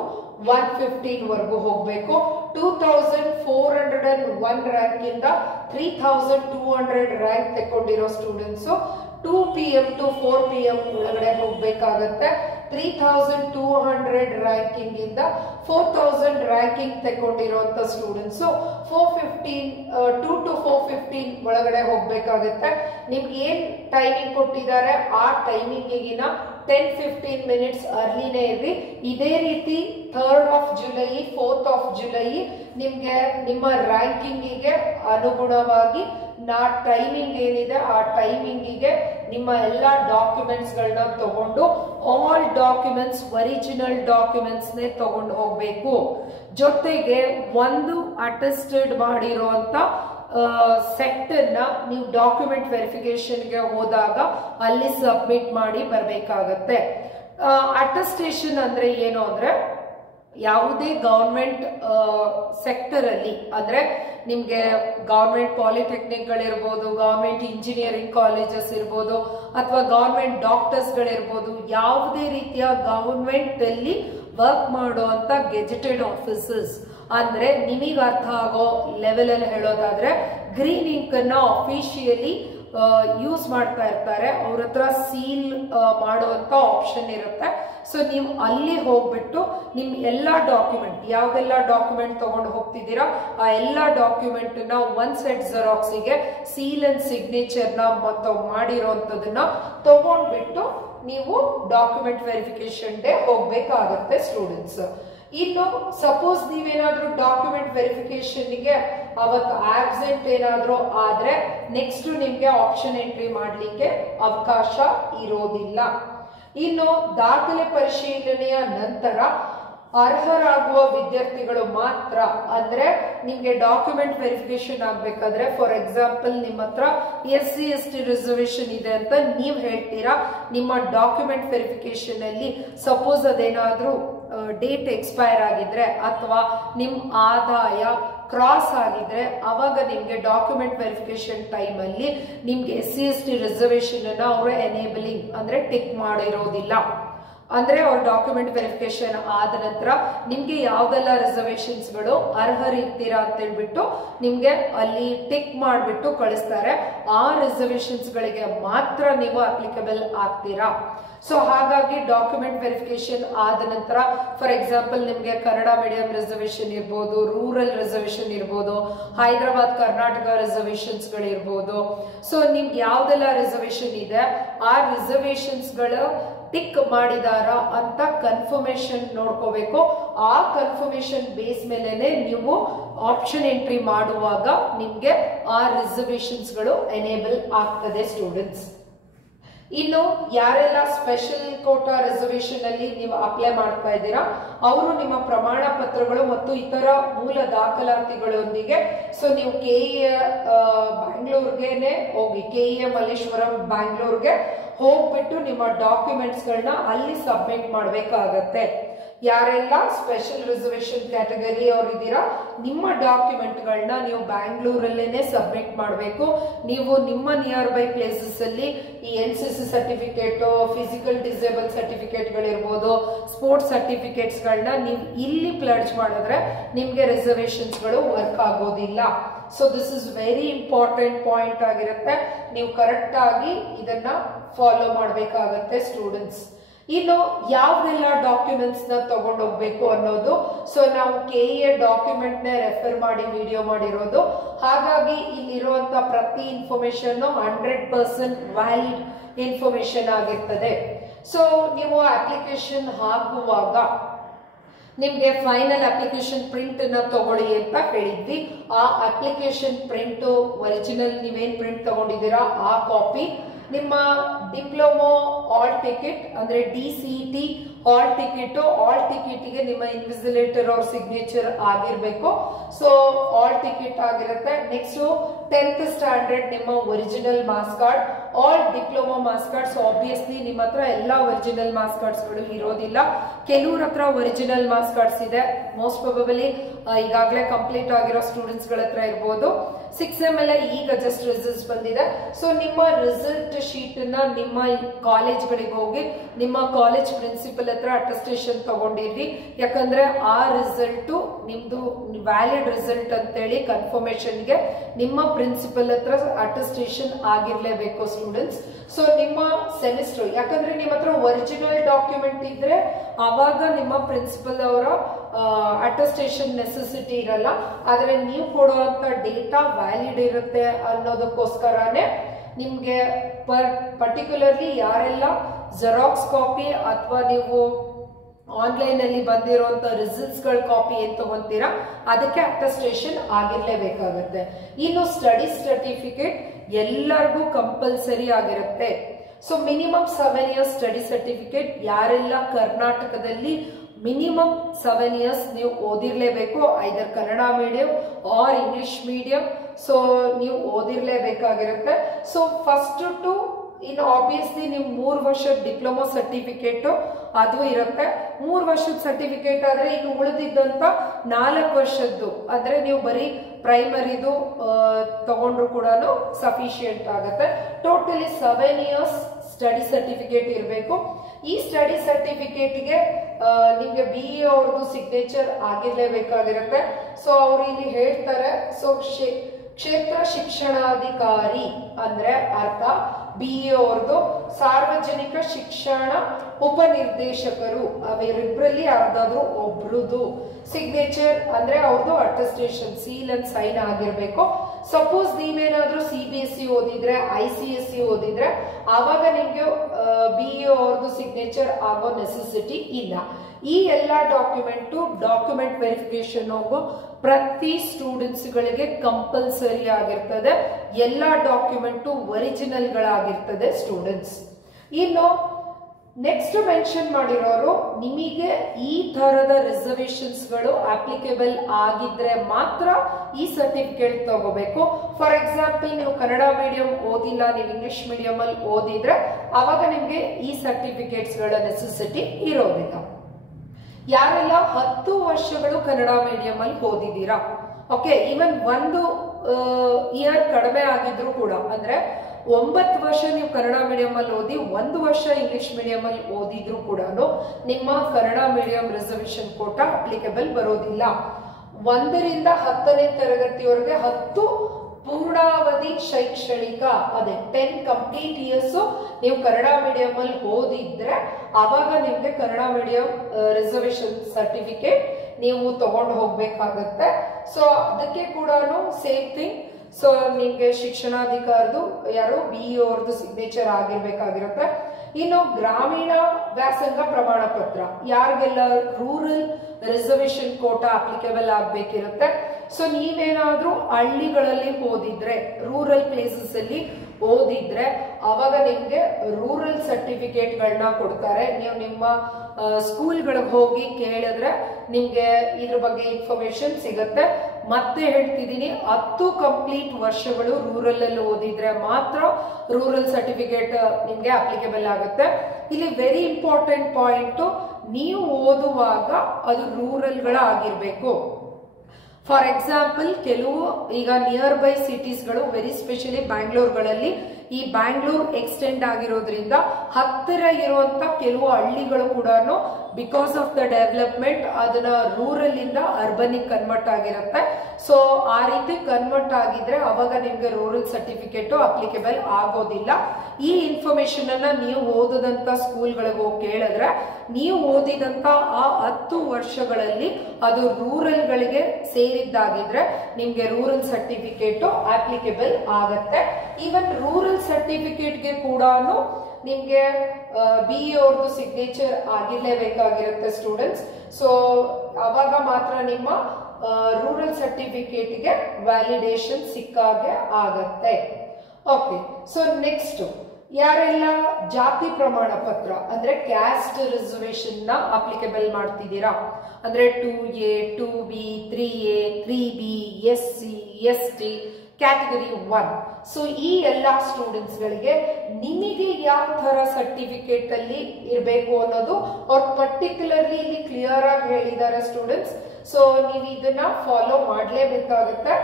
1:15 ವರೆಗೂ ಹೋಗ್ಬೇಕು. 2401 ರ್ಯಾಂಕ್ ಇಂದ 3200 ರ್ಯಾಂಕ್ ತಗೊಂಡಿರೋ ಸ್ಟೂಡೆಂಟ್ಸ್ 2 PM to 4 PM ಒಳಗಡೆ ಹೋಗ್ಬೇಕಾಗತ್ತೆ. 3200 ರ್ಯಾಂಕಿಂಗ್ ಇಂದ 4000 ರ್ಯಾಂಕಿಂಗ್ ತಗೊಂಡಿರುವಂತ ಸ್ಟೂಡೆಂಟ್ಸ್ 2 to 4:15 ಒಳಗಡೆ ಹೋಗ್ಬೇಕಾಗತ್ತೆ. ನಿಮ್ಗೆ ಏನ್ ಟೈಮಿಂಗ್ ಕೊಟ್ಟಿದ್ದಾರೆ ಆ ಟೈಮಿಂಗಿಗಿನ 10-15 ಮಿನಿಟ್ಸ್ ಅರ್ಲಿನೇ ಇರ್ರಿ. ಇದೇ ರೀತಿ 3rd of July 4th of July ನಿಮ್ಗೆ ನಿಮ್ಮ ರ್ಯಾಂಕಿಂಗಿಗೆ ಅನುಗುಣವಾಗಿ ಟೈಮಿಂಗ್ ಏನಿದೆ ಆ ಟೈಮಿಂಗಿಗೆ ನಿಮ್ಮ ಎಲ್ಲಾ ಡಾಕ್ಯುಮೆಂಟ್ಸ್ ಗಳನ್ನ ತಗೊಂಡು ಆಲ್ ಡಾಕ್ಯುಮೆಂಟ್ಸ್ ಒರಿಜಿನಲ್ ಡಾಕ್ಯುಮೆಂಟ್ಸ್ ನೇ ತಗೊಂಡು ಹೋಗ್ಬೇಕು. ಜೊತೆಗೆ ಒಂದು ಅಟೆಸ್ಟೆಡ್ ಮಾಡಿರುವಂತ ಸೆಟ್ ಅನ್ನ ನೀವು ಡಾಕ್ಯುಮೆಂಟ್ ವೆರಿಫಿಕೇಶನ್ಗೆ ಹೋದಾಗ ಅಲ್ಲಿ ಸಬ್ಮಿಟ್ ಮಾಡಿ ಬರಬೇಕಾಗತ್ತೆ. ಅಟೆಸ್ಟೇಷನ್ ಅಂದ್ರೆ ಏನು ಅಂದ್ರೆ ಯಾವುದೇ ಗವರ್ಮೆಂಟ್ ಸೆಕ್ಟರ್ ಅಲ್ಲಿ ಅಂದ್ರೆ ನಿಮ್ಗೆ ಗವರ್ಮೆಂಟ್ ಪಾಲಿಟೆಕ್ನಿಕ್ ಗಳಿರ್ಬೋದು, ಗವರ್ಮೆಂಟ್ ಇಂಜಿನಿಯರಿಂಗ್ ಕಾಲೇಜಸ್ ಇರ್ಬೋದು ಅಥವಾ ಗವರ್ಮೆಂಟ್ ಡಾಕ್ಟರ್ಸ್ ಗಳಿರ್ಬೋದು, ಯಾವುದೇ ರೀತಿಯ ಗವರ್ಮೆಂಟ್ ಅಲ್ಲಿ ವರ್ಕ್ ಮಾಡುವಂತ ಗೆಜೆಟೆಡ್ ಆಫೀಸರ್ಸ್ ಅಂದ್ರೆ ನಿಮಗೆ ಅರ್ಥ ಆಗೋ ಲೆವೆಲ್ ಅಲ್ಲಿ ಹೇಳೋದಾದ್ರೆ ಗ್ರೀನ್ ಇಂಕ್ ಅನ್ನ ಅಫಿಷಿಯಲಿ ಯೂಸ್ ಮಾಡ್ತಾ ಇರ್ತಾರೆ, ಅವ್ರ ಹತ್ರ ಸೀಲ್ ಮಾಡುವಂತ ಆಪ್ಷನ್ ಇರುತ್ತೆ. ಸೊ ನೀವು ಅಲ್ಲಿ ಹೋಗ್ಬಿಟ್ಟು ನಿಮ್ ಎಲ್ಲಾ ಡಾಕ್ಯುಮೆಂಟ್, ಯಾವ್ದೆಲ್ಲ ಡಾಕ್ಯುಮೆಂಟ್ ತಗೊಂಡು ಹೋಗ್ತಿದ್ದೀರಾ ಆ ಎಲ್ಲಾ ಡಾಕ್ಯುಮೆಂಟ್ ನ ಒಂದ್ ಸೆಟ್ ಜೆರಾಕ್ಸಿಗೆ ಸೀಲ್ ಅಂಡ್ ಸಿಗ್ನೇಚರ್ ನ ಮಾಡಿರೋಂಥದನ್ನ ತಗೊಂಡ್ಬಿಟ್ಟು ನೀವು ಡಾಕ್ಯುಮೆಂಟ್ ವೆರಿಫಿಕೇಶನ್ ಡೇ ಹೋಗ್ಬೇಕಾಗತ್ತೆ ಸ್ಟೂಡೆಂಟ್ಸ್. ಇನ್ನು ಸಪೋಸ್ ನೀವೇನಾದ್ರೂ ಡಾಕ್ಯುಮೆಂಟ್ ವೆರಿಫಿಕೇಶನ್ಗೆ ಅವತ್ತು ಆಬ್ಸೆಂಟ್ ಏನಾದ್ರೂ ಆದ್ರೆ ನೆಕ್ಸ್ಟ್ ನಿಮ್ಗೆ ಆಪ್ಷನ್ ಎಂಟ್ರಿ ಮಾಡ್ಲಿಕ್ಕೆ ಅವಕಾಶ ಇರೋದಿಲ್ಲ. ಇನ್ನು ದಾಖಲೆ ಪರಿಶೀಲನೆಯ ನಂತರ ಅರ್ಹರಾಗುವ ವಿದ್ಯಾರ್ಥಿಗಳು ಮಾತ್ರ, ಅಂದ್ರೆ ನಿಮ್ಗೆ ಡಾಕ್ಯುಮೆಂಟ್ ವೆರಿಫಿಕೇಶನ್ ಆಗ್ಬೇಕಾದ್ರೆ ಫಾರ್ ಎಕ್ಸಾಂಪಲ್ ನಿಮ್ಮ ಹತ್ರ SC/ST ರಿಸರ್ವೇಶನ್ ಇದೆ ಅಂತ ನೀವ್ ಹೇಳ್ತೀರಾ, ನಿಮ್ಮ ಡಾಕ್ಯುಮೆಂಟ್ ವೆರಿಫಿಕೇಶನ್ ಅಲ್ಲಿ ಸಪೋಸ್ ಅದೇನಾದ್ರೂ ಡೇಟ್ ಎಕ್ಸ್ಪೈರ್ ಆಗಿದ್ರೆ ಅಥವಾ ನಿಮ್ ಆದಾಯ ಕ್ರಾಸ್ ಆಗಿದ್ರೆ ಅವಾಗ ನಿಮ್ಗೆ ಡಾಕ್ಯುಮೆಂಟ್ ವೆರಿಫಿಕೇಶನ್ ಟೈಮ್ ಅಲ್ಲಿ ನಿಮ್ಗೆ SC/ST ರಿಸರ್ವೇಶನ್ ಅನ್ನ ಅವರು ಎನೇಬಲಿಂಗ್ ಅಂದ್ರೆ ಟಿಕ್ ಮಾಡಿರೋದಿಲ್ಲ. ಅಂದ್ರೆ ಅವ್ರ ಡಾಕ್ಯುಮೆಂಟ್ ವೆರಿಫಿಕೇಶನ್ ಆದ ನಂತರ ನಿಮ್ಗೆ ಯಾವ್ದೆಲ್ಲ ರಿಸರ್ವೇಶನ್ಸ್ ಗಳು ಅರ್ಹರಿರ್ತೀರಾ ಅಂತ ಹೇಳ್ಬಿಟ್ಟು ನಿಮ್ಗೆ ಅಲ್ಲಿ ಟಿಕ್ ಮಾಡ್ಬಿಟ್ಟು ಕಳಿಸ್ತಾರೆ. ಆ ರಿಸರ್ವೇಶನ್ಸ್ ಗಳಿಗೆ ಮಾತ್ರ ನೀವು ಅಪ್ಲಿಕಬಲ್ ಆಗ್ತೀರಾ. ಸೊ ಹಾಗಾಗಿ ಡಾಕ್ಯುಮೆಂಟ್ ವೆರಿಫಿಕೇಶನ್ ಆದ ನಂತರ ಫಾರ್ ಎಕ್ಸಾಂಪಲ್ ನಿಮ್ಗೆ ಕನ್ನಡ ಮೀಡಿಯಂ ರಿಸರ್ವೇಶನ್ ಇರ್ಬೋದು, ರೂರಲ್ ರಿಸರ್ವೇಶನ್ ಇರ್ಬೋದು, ಹೈದರಾಬಾದ್ ಕರ್ನಾಟಕ ರಿಸರ್ವೇಶನ್ಸ್ ಗಳಿರ್ಬೋದು. ಸೊ ನಿಮ್ಗೆ ಯಾವ್ದೆಲ್ಲ ರಿಸರ್ವೇಶನ್ ಇದೆ ಆ ರಿಸರ್ವೇಶನ್ಸ್ ಗಳು ಟಿಕ್ ಮಾಡಿದಾರ ಅಂತ ಕನ್ಫರ್ಮೇಶನ್ ನೋಡ್ಕೋಬೇಕು. ಆ ಕನ್ಫರ್ಮೇಶನ್ ಬೇಸ್ ಮೇಲೆನೆ ನೀವು ಆಪ್ಷನ್ ಎಂಟ್ರಿ ಮಾಡುವಾಗ ನಿಮ್ಗೆ ಆ ರಿಸರ್ವೇಶನ್ಸ್ ಗಳು ಎನೇಬಲ್ ಆಗ್ತದೆ ಸ್ಟೂಡೆಂಟ್ಸ್. ಇನ್ನು ಯಾರೆಲ್ಲ ಸ್ಪೆಷಲ್ ಕೋಟಾ ರಿಸರ್ವೇಶನ್ ಅಲ್ಲಿ ನೀವು ಅಪ್ಲೈ ಮಾಡ್ತಾ ಇದ್ದೀರಾ ಅವರು ನಿಮ್ಮ ಪ್ರಮಾಣ ಪತ್ರಗಳು ಮತ್ತು ಇತರ ಮೂಲ ದಾಖಲಾತಿಗಳೊಂದಿಗೆ ಸೊ ನೀವು KEA ಬ್ಯಾಂಗ್ಳೂರ್ಗೆನೆ ಹೋಗಿ, KEA ಮಲ್ಲೇಶ್ವರಂ ಬ್ಯಾಂಗ್ಳೂರ್ಗೆ ಹೋಗ್ಬಿಟ್ಟು ನಿಮ್ಮ ಡಾಕ್ಯುಮೆಂಟ್ಸ್ ಗಳನ್ನ ಅಲ್ಲಿ ಸಬ್ಮಿಟ್ ಮಾಡ್ಬೇಕಾಗತ್ತೆ. ಯಾರೆಲ್ಲ ಸ್ಪೆಷಲ್ ರಿಸರ್ವೇಶನ್ ಕ್ಯಾಟಗರಿ ಅವ್ರು ಇದ್ದೀರಾ ನಿಮ್ಮ ಡಾಕ್ಯುಮೆಂಟ್ ಗಳನ್ನ ನೀವು ಬ್ಯಾಂಗ್ಳೂರಲ್ಲೇನೆ ಸಬ್ಮಿಟ್ ಮಾಡಬೇಕು. ನೀವು ನಿಮ್ಮ ನಿಯರ್ ಬೈ ಪ್ಲೇಸಸ್ ಅಲ್ಲಿ ಈ NCC certificate, physical disable certificate ಗಳಿರ್ಬೋದು, ಸ್ಪೋರ್ಟ್ಸ್ ಸರ್ಟಿಫಿಕೇಟ್ಸ್ ಗಳನ್ನ ನೀವು ಇಲ್ಲಿ ಪ್ಲಡ್ಜ್ ಮಾಡಿದ್ರೆ ನಿಮ್ಗೆ ರಿಸರ್ವೇಶನ್ಸ್ ಗಳು ವರ್ಕ್ ಆಗೋದಿಲ್ಲ. So this is very important point ಆಗಿರುತ್ತೆ. ನೀವು ಕರೆಕ್ಟ್ ಆಗಿ ಇದನ್ನ ಫಾಲೋ ಮಾಡಬೇಕಾಗತ್ತೆ ಸ್ಟೂಡೆಂಟ್ಸ್. ಇನ್ನು ಯಾವ್ದೆಲ್ಲ ಡಾಕ್ಯುಮೆಂಟ್ಸ್ ನ ತಗೊಂಡೋಗ್ಬೇಕು ಅನ್ನೋದು, ಸೊ ನಾವು KEA ಡಾಕ್ಯುಮೆಂಟ್ ನ ರೆಫರ್ ಮಾಡಿ ವಿಡಿಯೋ ಮಾಡಿರೋದು, ಹಾಗಾಗಿ ಇಲ್ಲಿರುವಂತ ಪ್ರತಿ ಇನ್ಫಾರ್ಮೇಶನ್ 100% ವ್ಯಾಲಿಡ್ ಇನ್ಫಾರ್ಮೇಶನ್ ಆಗಿರ್ತದೆ. ಸೊ ನೀವು ಅಪ್ಲಿಕೇಶನ್ ಹಾಕುವಾಗ ನಿಮ್ಗೆ ಫೈನಲ್ ಅಪ್ಲಿಕೇಶನ್ ಪ್ರಿಂಟ್ ನ ತಗೊಳ್ಳಿ ಅಂತ ಹೇಳಿದ್ವಿ. ಆ ಅಪ್ಲಿಕೇಶನ್ ಪ್ರಿಂಟ್ ಒರಿಜಿನಲ್ ನೀವೇನ್ ಪ್ರಿಂಟ್ ತಗೊಂಡಿದ್ದೀರಾ ಆ ಕಾಪಿ, ನಿಮ್ಮ ಡಿಪ್ಲೊಮೊ ಆಲ್ ಟಿಕೆಟ್ ಅಂದ್ರೆ DCET ಆಲ್ ಟಿಕೆಟ್, ಆಲ್ ಟಿಕೆಟ್ಗೆ ನಿಮ್ಮ ಇನ್ವಿಜಿಲೇಟರ್ ಅವ್ರ ಸಿಗ್ನೇಚರ್ ಆಗಿರ್ಬೇಕು. ಸೊ ಆಲ್ ಟಿಕೆಟ್ ಆಗಿರುತ್ತೆ. ನೆಕ್ಸ್ಟ್ 10th ಸ್ಟ್ಯಾಂಡರ್ಡ್ ನಿಮ್ಮ original marks card, all diploma marks cards. Obviously ನಿಮ್ಮ ಹತ್ರ ಎಲ್ಲ ಒರಿಜಿನಲ್ ಮಾರ್ಕ್ಸ್ ಕಾರ್ಡ್ಸ್ ಗಳು ಇರೋದಿಲ್ಲ, ಕೆಲವ್ರ ಹತ್ರ ಒರಿಜಿನಲ್ ಮಾರ್ಕ್ಸ್ ಕಾರ್ಡ್ಸ್ ಇದೆ. ಮೋಸ್ಟ್ ಪ್ರಾಬಬಲಿ ಈಗಾಗಲೇ ಕಂಪ್ಲೀಟ್ ಆಗಿರೋ ಸ್ಟೂಡೆಂಟ್ಸ್ ಗಳ ಹತ್ರ ಇರ್ಬೋದು. 6M ಈಗ ಜಸ್ಟ್ ರಿಸಲ್ಟ್ಸ್ ಬಂದಿದೆ. ಸೊ ನಿಮ್ಮ ರಿಸಲ್ಟ್ ಶೀಟ್ ನ ನಿಮ್ಮ ಕಾಲೇಜ್ ಗಳಿಗೆ ಹೋಗಿ ನಿಮ್ಮ ಕಾಲೇಜ್ ಪ್ರಿನ್ಸಿಪಲ್ ಹತ್ರ ಅಟೆಸ್ಟೇಷನ್ ತಗೊಂಡಿರ್ರಿ. ಯಾಕಂದ್ರೆ ಆ ರಿಸಲ್ಟ್ ನಿಮ್ದು ವ್ಯಾಲಿಡ್ ರಿಸಲ್ಟ್ ಅಂತೇಳಿ ಕನ್ಫರ್ಮೇಶನ್ ಗೆ ನಿಮ್ಮ ಪ್ರಿನ್ಸಿಪಲ್ ಹತ್ರ ಅಟೆಸ್ಟೇಷನ್ ಆಗಿರ್ಲೇಬೇಕು ಸ್ಟೂಡೆಂಟ್ಸ್. ಸೊ ನಿಮ್ಮ ಸೆಮಿಸ್ಟರ್, ಯಾಕಂದ್ರೆ ನಿಮ್ಮ ಹತ್ರ ಒರಿಜಿನಲ್ ಡಾಕ್ಯುಮೆಂಟ್ ಇದ್ರೆ ಆವಾಗ ನಿಮ್ಮ ಪ್ರಿನ್ಸಿಪಲ್ ಅವರ ಅಟೆಸ್ಟೇಷನ್ ನೆಸೆಸಿಟಿ ಇರಲ್ಲ. ಆದ್ರೆ ನೀವು ಕೊಡುವಂತ ಡೇಟಾ ವ್ಯಾಲಿಡ್ ಇರುತ್ತೆ ಅನ್ನೋದಕ್ಕೋಸ್ಕರನೇ ನಿಮ್ಗೆ ಪರ್ಟಿಕ್ಯುಲರ್ಲಿ ಯಾರೆಲ್ಲ ಜೆರಾಕ್ಸ್ ಕಾಪಿ ಅಥವಾ ನೀವು ಆನ್ಲೈನ್ ಅಲ್ಲಿ ಬಂದಿರುವಂತ ರಿಸಲ್ಟ್ಸ್ ಗಳ ಕಾಪಿ ಏನ್ ತಗೊಂತೀರಾ ಅದಕ್ಕೆ ಅಟೆಸ್ಟೇಷನ್ ಆಗಿರ್ಲೇಬೇಕಾಗುತ್ತೆ. ಇನ್ನು ಸ್ಟಡಿ ಸರ್ಟಿಫಿಕೇಟ್ ಎಲ್ಲರಿಗೂ ಕಂಪಲ್ಸರಿ ಆಗಿರುತ್ತೆ. So minimum 7 years study certificate ಯಾರೆಲ್ಲ ಕರ್ನಾಟಕದಲ್ಲಿ ಮಿನಿಮಮ್ 7 years ನೀವು ಓದಿರ್ಲೇಬೇಕು, either Kannada medium or English medium. So ನೀವು ಓದಿರ್ಲೇಬೇಕಾಗಿರುತ್ತೆ. ಸೊ ಫಸ್ಟ್ ಟು ಇನ್ನು ಆಬ್ವಿಯಸ್ಲಿ ನೀವು 3 ವರ್ಷದ ಡಿಪ್ಲೊಮಾ ಸರ್ಟಿಫಿಕೇಟ್ ಅದು ಇರುತ್ತೆ. 3 ವರ್ಷದ ಸರ್ಟಿಫಿಕೇಟ್ ಆದ್ರೆ ಇನ್ನು ಉಳಿದಿದ್ದಂತ 4 ವರ್ಷದ್ದು ಅಂದ್ರೆ ನೀವು ಬರೀ ಪ್ರೈಮರಿದು ತಗೊಂಡ್ರು ಕೂಡ ಸಫಿಶಿಯಂಟ್ ಆಗುತ್ತೆ. ಟೋಟಲಿ 7 years ಸ್ಟಡಿ ಸರ್ಟಿಫಿಕೇಟ್ ಇರಬೇಕು. ಈ ಸ್ಟಡಿ ಸರ್ಟಿಫಿಕೇಟ್ಗೆ ನಿಮ್ಗೆ BE ಅವ್ರದ್ದು ಸಿಗ್ನೇಚರ್ ಆಗಿರ್ಲೇಬೇಕಾಗಿರುತ್ತೆ. ಸೊ ಅವ್ರು ಇಲ್ಲಿ ಹೇಳ್ತಾರೆ, ಸೊ ಕ್ಷೇತ್ರ ಶಿಕ್ಷಣಾಧಿಕಾರಿ ಅಂದ್ರೆ ಅರ್ಥ BE ಅವ್ರದ್ದು ಸಾರ್ವಜನಿಕ ಶಿಕ್ಷಣ ಉಪನಿರ್ದೇಶಕರು ಅವರಿಬ್ಬರಲ್ಲಿ ಯಾರ್ದಾದ್ರೂ ಒಬ್ರದ್ದು ಸಿಗ್ನೇಚರ್ ಅಂದ್ರೆ ಅವ್ರದ್ದು ಅಟೆಸ್ಟೇಷನ್ ಸೀಲ್ ಅಂಡ್ ಸೈನ್ ಆಗಿರ್ಬೇಕು. ಸಪೋಸ್ ನೀವೇನಾದ್ರೂ CBSE ಓದಿದ್ರೆ ICSE ಓದಿದ್ರೆ ಆವಾಗ ನಿಮ್ಗೆ BE ಅವ್ರದ್ದು ಸಿಗ್ನೇಚರ್ ಆಗೋ ನೆಸೆಸಿಟಿ ಇಲ್ಲ. ಈ ಎಲ್ಲಾ ಡಾಕ್ಯುಮೆಂಟ್ ವೆರಿಫಿಕೇಶನ್ ಹೋಗೋ ಪ್ರತಿ ಸ್ಟೂಡೆಂಟ್ಸ್ ಗಳಿಗೆ ಕಂಪಲ್ಸರಿ ಆಗಿರ್ತದೆ. ಎಲ್ಲಾ ಡಾಕ್ಯುಮೆಂಟು ಒರಿಜಿನಲ್ ಗಳಾಗಿರ್ತದೆ ಸ್ಟೂಡೆಂಟ್ಸ್. ಇನ್ನು ನೆಕ್ಸ್ಟ್ ಮೆನ್ಷನ್ ಮಾಡಿರೋರು ನಿಮಗೆ ಈ ತರದ ರಿಸರ್ವೇಶನ್ಸ್ ಗಳು ಅಪ್ಲಿಕೇಬಲ್ ಆಗಿದ್ರೆ ಮಾತ್ರ ಈ ಸರ್ಟಿಫಿಕೇಟ್ ತಗೋಬೇಕು. ಫಾರ್ ಎಕ್ಸಾಂಪಲ್ ನೀವು ಕನ್ನಡ ಮೀಡಿಯಂ ಓದಿಲ್ಲ, ನೀವು ಇಂಗ್ಲಿಷ್ ಮೀಡಿಯಂ ಅಲ್ಲಿ ಓದಿದ್ರೆ ಅವಾಗ ನಿಮ್ಗೆ ಈ ಸರ್ಟಿಫಿಕೇಟ್ಸ್ ಗಳ ನೆಸೆಸಿಟಿ ಇರೋದಿಲ್ಲ. ಯಾರೆಲ್ಲ 10 ವರ್ಷಗಳು ಕನ್ನಡ ಮೀಡಿಯಂ ಅಲ್ಲಿ ಓದಿದ್ದೀರಾ, ಓಕೆ, ಈವನ್ 1 ಇಯರ್ ಕಡಿಮೆ ಆಗಿದ್ರು ಕೂಡ ಅಂದ್ರೆ 9 ವರ್ಷ ನೀವು ಕನ್ನಡ ಮೀಡಿಯಂ ಅಲ್ಲಿ ಓದಿ 1 ವರ್ಷ ಇಂಗ್ಲಿಷ್ ಮೀಡಿಯಂ ಅಲ್ಲಿ ಓದಿದ್ರು ಕೂಡ ನಿಮ್ಮ Kannada medium reservation quota applicable ಬರೋದಿಲ್ಲ. 1ರಿಂದ 10ನೇ ತರಗತಿವರೆಗೆ 10 ಪೂರ್ಣಾವಧಿ ಶೈಕ್ಷಣಿಕ ಅದೇ 10 ಕಂಪ್ಲೀಟ್ ಇಯರ್ಸ್ ನೀವು ಕನ್ನಡ ಮೀಡಿಯಂ ಅಲ್ಲಿ ಓದಿದ್ರೆ ಅವಾಗ ನಿಮ್ಗೆ ಕನ್ನಡ ಮೀಡಿಯಂ ರಿಸರ್ವೇಶನ್ ಸರ್ಟಿಫಿಕೇಟ್ ನೀವು ತಗೊಂಡು ಹೋಗ್ಬೇಕಾಗತ್ತೆ. ಸೊ ಅದಕ್ಕೆ ಕೂಡ ಸೇಮ್ ಥಿಂಗ್. ಸೊ ನಿಮ್ಗೆ ಶಿಕ್ಷಣಾಧಿಕಾರದ್ದು ಯಾರು BE ಅವ್ರದ್ದು ಸಿಗ್ನೇಚರ್ ಆಗಿರ್ಬೇಕಾಗಿರುತ್ತೆ. ಇನ್ನು ಗ್ರಾಮೀಣ ವ್ಯಾಸಂಗ ಪ್ರಮಾಣ ಪತ್ರ ಯಾರಿಗೆಲ್ಲ ರೂರಲ್ ರಿಸರ್ವೇಶನ್ ಕೋಟಾ ಅಪ್ಲಿಕೇಬಲ್ ಆಗ್ಬೇಕಿರುತ್ತೆ. ಸೊ ನೀವೇನಾದ್ರೂ ಹಳ್ಳಿಗಳಲ್ಲಿ ಓದಿದ್ರೆ, ರೂರಲ್ ಪ್ಲೇಸಸ್ ಅಲ್ಲಿ ಓದಿದ್ರೆ ಅವಾಗ ನಿಮ್ಗೆ ರೂರಲ್ ಸರ್ಟಿಫಿಕೇಟ್ ಗಳನ್ನ ಕೊಡ್ತಾರೆ. ನೀವು ನಿಮ್ಮ ಸ್ಕೂಲ್ಗಳಿಗೆ ಹೋಗಿ ಕೇಳಿದ್ರೆ ನಿಮ್ಗೆ ಇದ್ರ ಬಗ್ಗೆ ಇನ್ಫಾರ್ಮೇಶನ್ ಸಿಗುತ್ತೆ. ಮತ್ತೆ ಹೇಳ್ತಿದ್ದೀನಿ, 10 ಕಂಪ್ಲೀಟ್ ವರ್ಷಗಳು ರೂರಲ್ ಅಲ್ಲಿ ಓದಿದ್ರೆ ಮಾತ್ರ ರೂರಲ್ ಸರ್ಟಿಫಿಕೇಟ್ ನಿಮ್ಗೆ ಅಪ್ಲಿಕೇಬಲ್ ಆಗುತ್ತೆ. ಇಲ್ಲಿ ವೆರಿ ಇಂಪಾರ್ಟೆಂಟ್ ಪಾಯಿಂಟ್, ನೀವು ಓದುವಾಗ ಅದು ರೂರಲ್ ಗಳ ಆಗಿರ್ಬೇಕು. ಫಾರ್ ಎಕ್ಸಾಂಪಲ್ ಕೆಲವು ಈಗ ನಿಯರ್ ಬೈ ಸಿಟೀಸ್ಗಳು, ವೆರಿ ಸ್ಪೆಷಲಿ ಬ್ಯಾಂಗ್ಳೂರ್ಗಳಲ್ಲಿ, ಈ ಬ್ಯಾಂಗ್ಳೂರ್ ಎಕ್ಸ್ಟೆಂಡ್ ಆಗಿರೋದ್ರಿಂದ ಹತ್ತಿರ ಇರುವಂತ ಕೆಲವು ಹಳ್ಳಿಗಳು ಕೂಡ ಬಿಕಾಸ್ ಆಫ್ ದ ಡೆವಲಪ್ಮೆಂಟ್ ಅದನ್ನ ರೂರಲ್ ಇಂದ ಅರ್ಬನಿಗೆ ಕನ್ವರ್ಟ್ ಆಗಿರುತ್ತೆ. ಸೊ ಆ ರೀತಿ ಕನ್ವರ್ಟ್ ಆಗಿದ್ರೆ ಅವಾಗ ನಿಮ್ಗೆ ರೂರಲ್ ಸರ್ಟಿಫಿಕೇಟ್ ಅಪ್ಲಿಕೇಬಲ್ ಆಗೋದಿಲ್ಲ. ಈ ಇನ್ಫಾರ್ಮೇಶನ್ ಅನ್ನ ನೀವು ಓದದಂತ ಸ್ಕೂಲ್ಗಳಿಗೆ ಹೋಗಿ ಕೇಳಿದ್ರೆ ನೀವು ಓದಿದಂತ ಆ 10 ವರ್ಷಗಳಲ್ಲಿ ಅದು ರೂರಲ್ ಗಳಿಗೆ ಸೇರಿದ್ದಾಗಿದ್ರೆ ನಿಮ್ಗೆ ರೂರಲ್ ಸರ್ಟಿಫಿಕೇಟ್ ಅಪ್ಲಿಕೇಬಲ್ ಆಗತ್ತೆ. ಈವನ್ ರೂರಲ್ ಸರ್ಟಿಫಿಕೇಟ್ಗೆ ಕೂಡ ನಿಮ್ಗೆ BE ಅವ್ರದ್ದು ಸಿಗ್ನೇಚರ್ ಆಗಿರ್ಲೇಬೇಕಾಗಿರುತ್ತೆ ಸ್ಟೂಡೆಂಟ್ಸ್. ಸೊ ಅವಾಗ ಮಾತ್ರ ನಿಮ್ಮ ರೂರಲ್ ಸರ್ಟಿಫಿಕೇಟ್ಗೆ ವ್ಯಾಲಿಡೇಷನ್ ಸಿಕ್ಕಾಗೆ ಆಗತ್ತೆ. ಓಕೆ, ಸೊ ನೆಕ್ಸ್ಟ್ ಯಾರೆಲ್ಲ ಜಾತಿ ಪ್ರಮಾಣ ಪತ್ರ ಅಂದ್ರೆ ಕ್ಯಾಸ್ಟ್ ರಿಸರ್ವೇಶನ್ ನ ಅಪ್ಲಿಕೇಬಲ್ ಮಾಡ್ತಿದ್ದೀರಾ ಅಂದ್ರೆ 2A, 2B, 3A, 3B, SC, ST category 1. So ಈ ಎಲ್ಲಾ ಸ್ಟೂಡೆಂಟ್ಸ್ ಗಳಿಗೆ ನಿಮಗೆ ಯಾವ ತರ ಸರ್ಟಿಫಿಕೇಟ್ ಅಲ್ಲಿ ಇರಬೇಕು ಅನ್ನೋದು ಅವ್ರು ಪರ್ಟಿಕ್ಯುಲರ್ಲಿ ಇಲ್ಲಿ ಕ್ಲಿಯರ್ ಆಗಿ ಹೇಳಿದ್ದಾರೆ ಸ್ಟೂಡೆಂಟ್ಸ್. ಸೊ ನೀವು ಇದನ್ನ ಫಾಲೋ ಮಾಡಲೇಬೇಕಾಗುತ್ತೆ.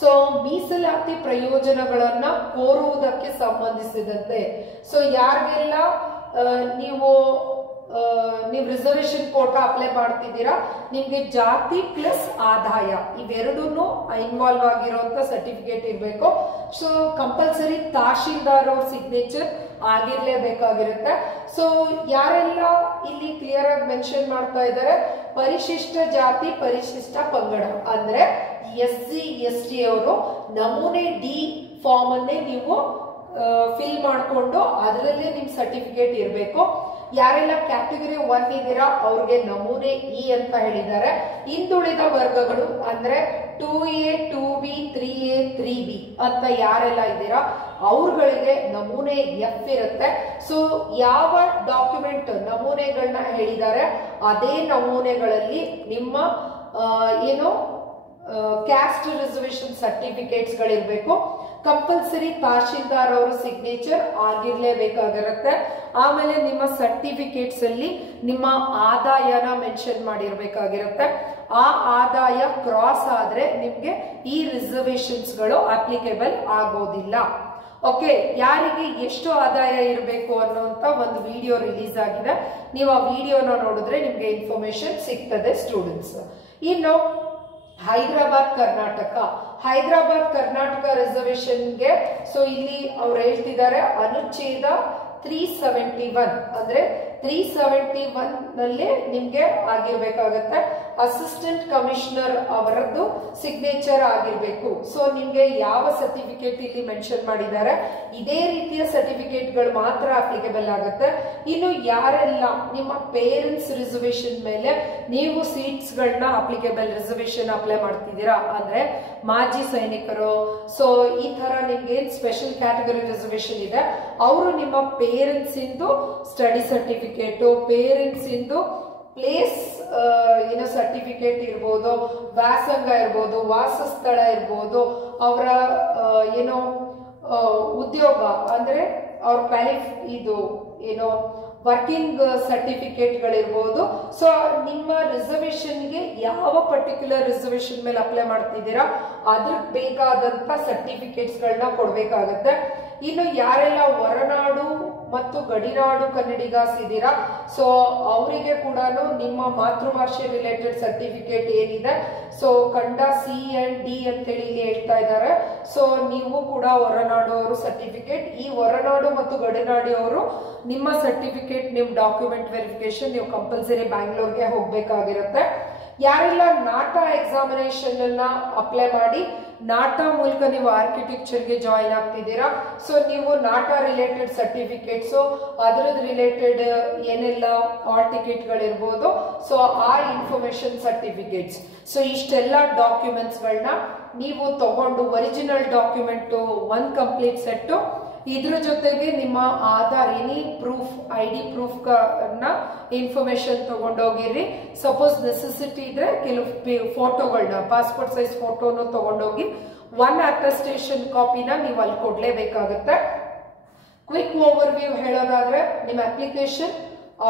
ಸೊ ಮೀಸಲಾತಿ ಪ್ರಯೋಜನಗಳನ್ನ ಕೋರುವುದಕ್ಕೆ ಸಂಬಂಧಿಸಿದಂತೆ, ಸೊ ಯಾರಿಗೆಲ್ಲ ನೀವು ರಿಸರ್ವೇಶನ್ ಕೋಟಾ ಅಪ್ಲೈ ಮಾಡ್ತಿದ್ದೀರಾ, ನಿಮ್ಗೆ ಜಾತಿ ಪ್ಲಸ್ ಆದಾಯ ಇವೆರಡೂ ಇನ್ವಾಲ್ವ್ ಆಗಿರುವಂತ ಸರ್ಟಿಫಿಕೇಟ್ ಇರಬೇಕು. ಸೊ ಕಂಪಲ್ಸರಿ ತಹಶೀಲ್ದಾರ್ ಅವ್ರ ಸಿಗ್ನೇಚರ್ ಆಗಿರ್ಲೇಬೇಕಾಗಿರುತ್ತೆ. ಸೊ ಯಾರೆಲ್ಲ ಇಲ್ಲಿ ಕ್ಲಿಯರ್ ಆಗಿ ಮೆನ್ಷನ್ ಮಾಡ್ತಾ ಇದ್ದಾರೆ, ಪರಿಶಿಷ್ಟ ಜಾತಿ ಪರಿಶಿಷ್ಟ ಪಂಗಡ ಅಂದ್ರೆ SC, ST ಅವರು ನಮೂನೆ D ಫಾರ್ಮ್ ಅನ್ನೇ ನೀವು ಫಿಲ್ ಮಾಡಿಕೊಂಡು ಅದರಲ್ಲೇ ನಿಮ್ ಸರ್ಟಿಫಿಕೇಟ್ ಇರಬೇಕು. ಯಾರೆಲ್ಲ ಕ್ಯಾಟಗರಿ 1 ಇದ್ದೀರಾ ಅವ್ರಿಗೆ ನಮೂನೆ E ಅಂತ ಹೇಳಿದ್ದಾರೆ. ಹಿಂದುಳಿದ ವರ್ಗಗಳು ಅಂದ್ರೆ 2A, 2B, 3A, 3B ಅಂತ ಯಾರೆಲ್ಲ ಇದ್ದೀರಾ ಅವ್ರಗಳಿಗೆ ನಮೂನೆ F ಇರುತ್ತೆ. ಸೊ ಯಾವ ಡಾಕ್ಯುಮೆಂಟ್ ನಮೂನೆಗಳನ್ನ ಹೇಳಿದ್ದಾರೆ ಅದೇ ನಮೂನೆಗಳಲ್ಲಿ ನಿಮ್ಮ ಏನು ಕ್ಯಾಸ್ಟ್ ರಿಸರ್ವೇಶನ್ ಸರ್ಟಿಫಿಕೇಟ್ಸ್ ಗಳಿರ್ಬೇಕು. ಕಂಪಲ್ಸರಿ ತಹಶೀಲ್ದಾರ್ ಅವರ ಸಿಗ್ನೇಚರ್ ಆಗಿರ್ಲೇಬೇಕಾಗಿರುತ್ತೆ. ಆಮೇಲೆ ನಿಮ್ಮ ಸರ್ಟಿಫಿಕೇಟ್ಸ್ ಅಲ್ಲಿ ನಿಮ್ಮ ಆದಾಯನ ಮೆನ್ಷನ್ ಮಾಡಿರ್ಬೇಕಾಗಿರುತ್ತೆ. ಆ ಆದಾಯ ಕ್ರಾಸ್ ಆದ್ರೆ ನಿಮ್ಗೆ ಈ ರಿಸರ್ವೇಶನ್ಸ್ ಗಳು ಅಪ್ಲಿಕೇಬಲ್ ಆಗೋದಿಲ್ಲ. ಓಕೆ, ಯಾರಿಗೆ ಎಷ್ಟು ಆದಾಯ ಇರಬೇಕು ಅನ್ನೋಂತ ಒಂದು ವಿಡಿಯೋ ರಿಲೀಸ್ ಆಗಿದೆ. ನೀವು ಆ ವಿಡಿಯೋನ ನೋಡಿದ್ರೆ ನಿಮ್ಗೆ ಇನ್ಫಾರ್ಮೇಶನ್ ಸಿಗ್ತದೆ ಸ್ಟೂಡೆಂಟ್ಸ್. ಇನ್ನು ಹೈದರಾಬಾದ್ ಕರ್ನಾಟಕ ರಿಸರ್ವೇಶನ್ಗೆ ಸೊ ಇಲ್ಲಿ ಅವ್ರು ಹೇಳ್ತಿದ್ದಾರೆ ಅನುಚ್ಛೇದ 371 ಅಂದ್ರೆ 371 ನಲ್ಲಿ ನಿಮ್ಗೆ ಆಗಿರ್ಬೇಕಾಗತ್ತೆ ಅಸಿಸ್ಟೆಂಟ್ ಕಮಿಷನರ್ ಅವರದ್ದು ಸಿಗ್ನೇಚರ್ ಆಗಿರ್ಬೇಕು. ಸೊ ನಿಮ್ಗೆ ಯಾವ ಸರ್ಟಿಫಿಕೇಟ್ ಇಲ್ಲಿ ಮೆನ್ಷನ್ ಮಾಡಿದ್ದಾರೆ ಇದೇ ರೀತಿಯ ಸರ್ಟಿಫಿಕೇಟ್ಗಳು ಮಾತ್ರ ಅಪ್ಲಿಕೇಬಲ್ ಆಗುತ್ತೆ. ಇನ್ನು ಯಾರೆಲ್ಲ ನಿಮ್ಮ ಪೇರೆಂಟ್ಸ್ ರಿಸರ್ವೇಶನ್ ಮೇಲೆ ನೀವು ಸೀಟ್ಸ್ ಗಳನ್ನ ಅಪ್ಲಿಕೇಬಲ್ ರಿಸರ್ವೇಶನ್ ಅಪ್ಲೈ ಮಾಡ್ತಿದ್ದೀರಾ ಅಂದ್ರೆ ಮಾಜಿ ಸೈನಿಕರು, ಸೊ ಈ ತರ ನಿಮ್ಗೆ ಏನ್ ಸ್ಪೆಷಲ್ ಕ್ಯಾಟಗರಿ ರಿಸರ್ವೇಶನ್ ಇದೆ ಅವರು ನಿಮ್ಮ ಪೇರೆಂಟ್ಸ್ ಇಂದು ಸ್ಟಡಿ ಸರ್ಟಿಫಿಕೇಟ್, ಪೇರೆಂಟ್ಸ್ ಇಂದು ಪ್ಲೇಸ್ ಏನೋ ಸರ್ಟಿಫಿಕೇಟ್ ಇರ್ಬೋದು, ವ್ಯಾಸಂಗ ಇರ್ಬೋದು, ವಾಸಸ್ಥಳ ಇರ್ಬೋದು, ಅವರ ಏನೋ ಉದ್ಯೋಗ ಅಂದ್ರೆ ಅವ್ರ ಇದು ಏನೋ ವರ್ಕಿಂಗ್ ಸರ್ಟಿಫಿಕೇಟ್ಗಳಿರ್ಬೋದು. ಸೊ ನಿಮ್ಮ ರಿಸರ್ವೇಶನ್ಗೆ ಯಾವ ಪರ್ಟಿಕ್ಯುಲರ್ ರಿಸರ್ವೇಶನ್ ಮೇಲೆ ಅಪ್ಲೈ ಮಾಡ್ತಿದ್ದೀರಾ ಅದಕ್ಕೆ ಬೇಕಾದಂತ ಸರ್ಟಿಫಿಕೇಟ್ಸ್ಗಳನ್ನ ಕೊಡ್ಬೇಕಾಗತ್ತೆ. ಇನ್ನು ಯಾರೆಲ್ಲ ಹೊರನಾಡು ಮತ್ತು ಗಡಿನಾಡು ಕನ್ನಡಿಗಾಸ್ ಇದ್ದೀರಾ ಸೊ ಅವರಿಗೆ ಕೂಡ ನಿಮ್ಮ ಮಾತೃಭಾಷೆ ರಿಲೇಟೆಡ್ ಸರ್ಟಿಫಿಕೇಟ್ ಏನಿದೆ ಸೊ ಕಂಡ C&D ಅಂತೇಳಿ ಇಲ್ಲಿ ಹೇಳ್ತಾ ಇದ್ದಾರೆ. ಸೊ ನೀವು ಕೂಡ ಹೊರನಾಡು ಅವರು ಸರ್ಟಿಫಿಕೇಟ್, ಈ ಹೊರನಾಡು ಮತ್ತು ಗಡಿನಾಡಿ ಅವರು ನಿಮ್ಮ ಸರ್ಟಿಫಿಕೇಟ್ ನಿಮ್ ಡಾಕ್ಯುಮೆಂಟ್ ವೆರಿಫಿಕೇಶನ್ ನೀವು ಕಂಪಲ್ಸರಿ ಬ್ಯಾಂಗ್ಳೂರ್ಗೆ ಹೋಗ್ಬೇಕಾಗಿರುತ್ತೆ. ಯಾರೆಲ್ಲ ನಾಟಾ ಎಕ್ಸಾಮಿನೇಷನ್ ಅನ್ನ ಅಪ್ಲೈ ಮಾಡಿ ನಾಟಾ ಮೂಲಕ ನೀವು ಆರ್ಕಿಟೆಕ್ಚರ್ಗೆ ಜಾಯಿನ್ ಆಗ್ತಿದ್ದೀರಾ ಸೊ ನೀವು ನಾಟಾ ರಿಲೇಟೆಡ್ ಸರ್ಟಿಫಿಕೇಟ್ಸ್ ಅದ್ರದ್ದು ರಿಲೇಟೆಡ್ ಏನೆಲ್ಲ ಆಲ್ ಟಿಕೆಟ್ಗಳಿರ್ಬೋದು ಸೊ ಆ ಇನ್ಫಾರ್ಮೇಶನ್ ಸರ್ಟಿಫಿಕೇಟ್ಸ್ ಸೊ ಇಷ್ಟೆಲ್ಲ ಡಾಕ್ಯುಮೆಂಟ್ಸ್ ಗಳನ್ನ ನೀವು ತಗೊಂಡು ಒರಿಜಿನಲ್ ಡಾಕ್ಯುಮೆಂಟ್ ಒಂದ್ ಕಂಪ್ಲೀಟ್ ಸೆಟ್, ಇದ್ರ ಜೊತೆಗೆ ನಿಮ್ಮ Aadhaar any proof ID proof information ತಗೊಂಡೋಗಿರಿ. ಸಪೋಸ್ ನೆಸೆಸಿಟಿ ಇದ್ರೆ ಕೆಲವು ಫೋಟೋಗಳನ್ನ ಪಾಸ್ಪೋರ್ಟ್ ಸೈಜ್ ಫೋಟೋನು ತಗೊಂಡೋಗಿ ಒನ್ ಅಟೆಸ್ಟೇಷನ್ ಕಾಪಿನ ನೀವು ಅಲ್ಲಿ ಕೊಡ್ಲೇಬೇಕಾಗುತ್ತೆ. ಕ್ವಿಕ್ ಓವರ್ ವ್ಯೂ ಹೇಳೋದಾದ್ರೆ ನಿಮ್ಮ application,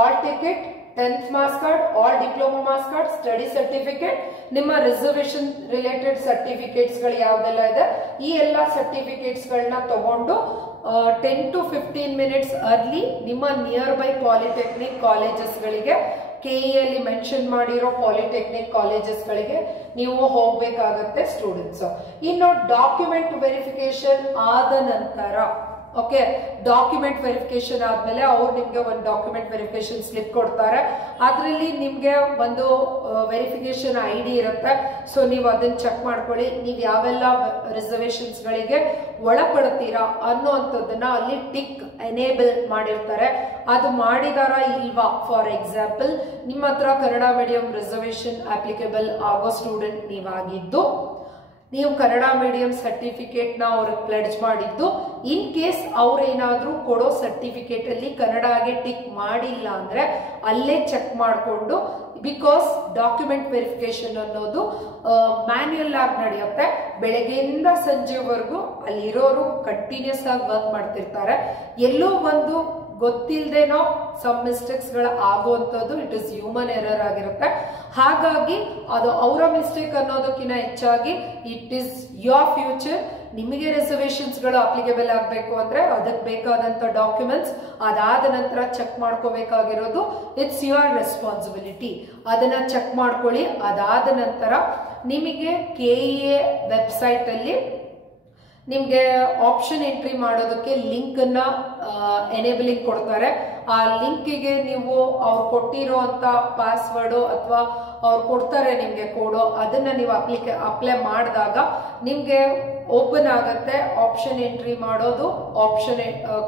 hall ticket, 10th marks card, all diploma marks card, study certificate, ನಿಮ್ಮ ರಿಸರ್ವೇಶನ್ ರಿಲೇಟೆಡ್ ಸರ್ಟಿಫಿಕೇಟ್ಸ್ ಗಳು ಯಾವ್ದೆಲ್ಲ ಇದೆ ಈ ಎಲ್ಲಾ ಸರ್ಟಿಫಿಕೇಟ್ಸ್ ಗಳನ್ನ ತಗೊಂಡು 10 to 15 minutes ಅರ್ಲಿ ನಿಮ್ಮ ನಿಯರ್ ಬೈ ಪಾಲಿಟೆಕ್ನಿಕ್ ಕಾಲೇಜಸ್ ಗಳಿಗೆ KE ಅಲ್ಲಿ ಮೆನ್ಷನ್ ಮಾಡಿರೋ ಪಾಲಿಟೆಕ್ನಿಕ್ ಕಾಲೇಜಸ್ ಗಳಿಗೆ ನೀವು ಹೋಗ್ಬೇಕಾಗತ್ತೆ ಸ್ಟೂಡೆಂಟ್ಸ್. ಇನ್ನು ಡಾಕ್ಯುಮೆಂಟ್ ವೆರಿಫಿಕೇಶನ್ ಆದ ನಂತರ ಓಕೆ ಡಾಕ್ಯುಮೆಂಟ್ ವೆರಿಫಿಕೇಶನ್ ಆದ್ಮೇಲೆ ಅವ್ರು ನಿಮ್ಗೆ ಒಂದು ಡಾಕ್ಯುಮೆಂಟ್ ವೆರಿಫಿಕೇಶನ್ ಸ್ಲಿಪ್ ಕೊಡ್ತಾರೆ. ಅದರಲ್ಲಿ ನಿಮ್ಗೆ ಒಂದು ವೆರಿಫಿಕೇಶನ್ ID ಇರುತ್ತೆ. ಸೊ ನೀವು ಅದನ್ನ ಚೆಕ್ ಮಾಡ್ಕೊಳ್ಳಿ, ನೀವು ಯಾವೆಲ್ಲ ರಿಸರ್ವೇಶನ್ಸ್ ಗಳಿಗೆ ಒಳಪಡ್ತೀರಾ ಅನ್ನುವಂಥದ್ದನ್ನ ಅಲ್ಲಿ ಟಿಕ್ ಎನೇಬಲ್ ಮಾಡಿರ್ತಾರೆ. ಅದು ಮಾಡಿದಾರ ಇಲ್ವಾ, ಫಾರ್ ಎಕ್ಸಾಂಪಲ್ ನಿಮ್ಮ ಹತ್ರ ಕನ್ನಡ ಮೀಡಿಯಂ ರಿಸರ್ವೇಶನ್ ಅಪ್ಲಿಕೇಬಲ್ ಆಗೋ ಸ್ಟೂಡೆಂಟ್ ನೀವಾಗಿದ್ದು ನೀವು ಕನ್ನಡ ಮೀಡಿಯಂ ಸರ್ಟಿಫಿಕೇಟ್ ನ ಅವ್ರಿಗೆ ಪ್ಲೆಡ್ಜ್ ಮಾಡಿದ್ದು, ಇನ್ ಕೇಸ್ ಅವ್ರೇನಾದ್ರೂ ಕೊಡೋ ಸರ್ಟಿಫಿಕೇಟ್ ಅಲ್ಲಿ ಕನ್ನಡಗೆ ಟಿಕ್ ಮಾಡಿಲ್ಲ ಅಂದ್ರೆ ಅಲ್ಲೇ ಚೆಕ್ ಮಾಡಿಕೊಂಡು, ಬಿಕಾಸ್ ಡಾಕ್ಯುಮೆಂಟ್ ವೆರಿಫಿಕೇಶನ್ ಅನ್ನೋದು ಮ್ಯಾನ್ಯುಯಲ್ ಆಗಿ ನಡೆಯುತ್ತೆ. ಬೆಳಗ್ಗೆಯಿಂದ ಸಂಜೆವರೆಗೂ ಅಲ್ಲಿರೋರು ಕಂಟಿನ್ಯೂಸ್ ಆಗಿ ವರ್ಕ್ ಮಾಡ್ತಿರ್ತಾರೆ. ಎಲ್ಲೋ ಒಂದು ಗೊತ್ತಿಲ್ಲದೇನೋ ಸಮ್ ಮಿಸ್ಟೇಕ್ಸ್ ಗಳ ಆಗುವಂತದ್ದು ಇಟ್ ಇಸ್ ಹ್ಯೂಮನ್ ಎರರ್ ಆಗಿರುತ್ತೆ. ಹಾಗಾಗಿ ಅದು ಅವರ ಮಿಸ್ಟೇಕ್ ಅನ್ನೋದಕ್ಕಿಂತ ಹೆಚ್ಚಾಗಿ ಇಟ್ ಇಸ್ ಯೋರ್ ಫ್ಯೂಚರ್. ನಿಮಗೆ ರಿಸರ್ವೇಶನ್ಸ್ ಗಳು ಅಪ್ಲಿಕೇಬಲ್ ಆಗಬೇಕು ಅಂದ್ರೆ ಅದಕ್ಕೆ ಬೇಕಾದಂತ ಡಾಕ್ಯುಮೆಂಟ್ಸ್ ಅದಾದ ನಂತರ ಚೆಕ್ ಮಾಡ್ಕೋಬೇಕಾಗಿರೋದು ಇಟ್ಸ್ ಯುವರ್ ರೆಸ್ಪಾನ್ಸಿಬಿಲಿಟಿ. ಅದನ್ನ ಚೆಕ್ ಮಾಡ್ಕೊಳ್ಳಿ. ಅದಾದ ನಂತರ ನಿಮಗೆ KEA ವೆಬ್ಸೈಟ್ ಅಲ್ಲಿ ನಿಮ್ಗೆ ಆಪ್ಷನ್ ಎಂಟ್ರಿ ಮಾಡೋದಕ್ಕೆ ಲಿಂಕ್ ಅನ್ನ ಎನೇಬಲಿಂಗ್ ಕೊಡ್ತಾರೆ. ಆ ಲಿಂಕಿಗೆ ನೀವು ಅವ್ರು ಕೊಟ್ಟಿರುವಂತ ಪಾಸ್ವರ್ಡ್ ಅಥವಾ ಅವ್ರು ಕೊಡ್ತಾರೆ ನಿಮ್ಗೆ ಕೋಡು, ಅದನ್ನ ನೀವು ಅಪ್ಲೈ ಮಾಡಿದಾಗ ನಿಮ್ಗೆ ಓಪನ್ ಆಗತ್ತೆ ಆಪ್ಷನ್ ಎಂಟ್ರಿ ಮಾಡೋದು.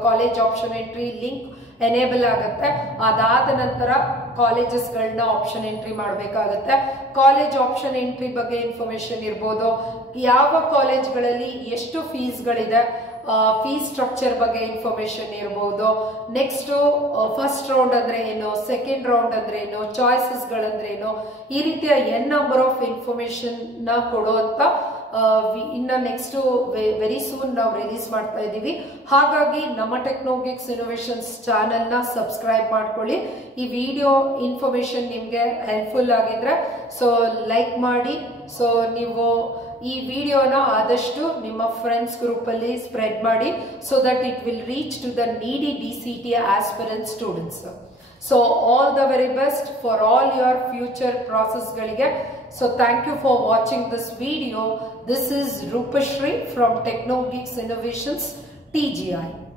College option entry link enable ಆಗುತ್ತೆ. ಅದಾದ ನಂತರ ಕಾಲೇಜಸ್ಗಳನ್ನ ಆಪ್ಷನ್ ಎಂಟ್ರಿ ಮಾಡಬೇಕಾಗತ್ತೆ. ಕಾಲೇಜ್ ಆಪ್ಷನ್ ಎಂಟ್ರಿ ಬಗ್ಗೆ ಇನ್ಫಾರ್ಮೇಶನ್ ಇರ್ಬೋದು, ಯಾವ ಕಾಲೇಜ್ಗಳಲ್ಲಿ ಎಷ್ಟು ಫೀಸ್ಗಳಿದೆ, ಫೀಸ್ ಸ್ಟ್ರಕ್ಚರ್ ಬಗ್ಗೆ ಇನ್ಫಾರ್ಮೇಶನ್ ಇರಬಹುದು. ನೆಕ್ಸ್ಟ್ ಫಸ್ಟ್ ರೌಂಡ್ ಅಂದ್ರೆ ಏನು, ಸೆಕೆಂಡ್ ರೌಂಡ್ ಅಂದ್ರೆ ಏನು, ಚಾಯ್ಸಸ್ ಗಳಂದ್ರೆ ಏನು, ಈ ರೀತಿಯ ನಂಬರ್ ಆಫ್ ಇನ್ಫಾರ್ಮೇಶನ್ ನ ಕೊಡುವಂತ ಇನ್ನ ನೆಕ್ಸ್ಟ್ ವೆರಿ ಸೂನ್ ನಾವು ರಿಲೀಸ್ ಮಾಡ್ತಾ ಇದೀವಿ. ಹಾಗಾಗಿ ನಮ್ಮ ಟೆಕ್ನೋಗಿಕ್ಸ್ ಇನೋವೇಷನ್ಸ್ ಚಾನೆಲ್ ನ ಸಬ್ಸ್ಕ್ರೈಬ್ ಮಾಡ್ಕೊಳ್ಳಿ. ಈ ವಿಡಿಯೋ ಇನ್ಫಾರ್ಮೇಶನ್ ನಿಮ್ಗೆ ಹೆಲ್ಪ್ಫುಲ್ ಆಗಿದ್ರೆ ಸೊ ಲೈಕ್ ಮಾಡಿ. ಸೊ ನೀವು ಈ ವಿಡಿಯೋನ ಆದಷ್ಟು ನಿಮ್ಮ ಫ್ರೆಂಡ್ಸ್ ಗ್ರೂಪ್ ಅಲ್ಲಿ ಸ್ಪ್ರೆಡ್ ಮಾಡಿ so that it will reach to the needy DCT aspirant students. So all the very best for all your future process ಗಳಿಗೆ. So thank you for watching this video. This is Rupashri from Techno Geeks Innovations, TGI.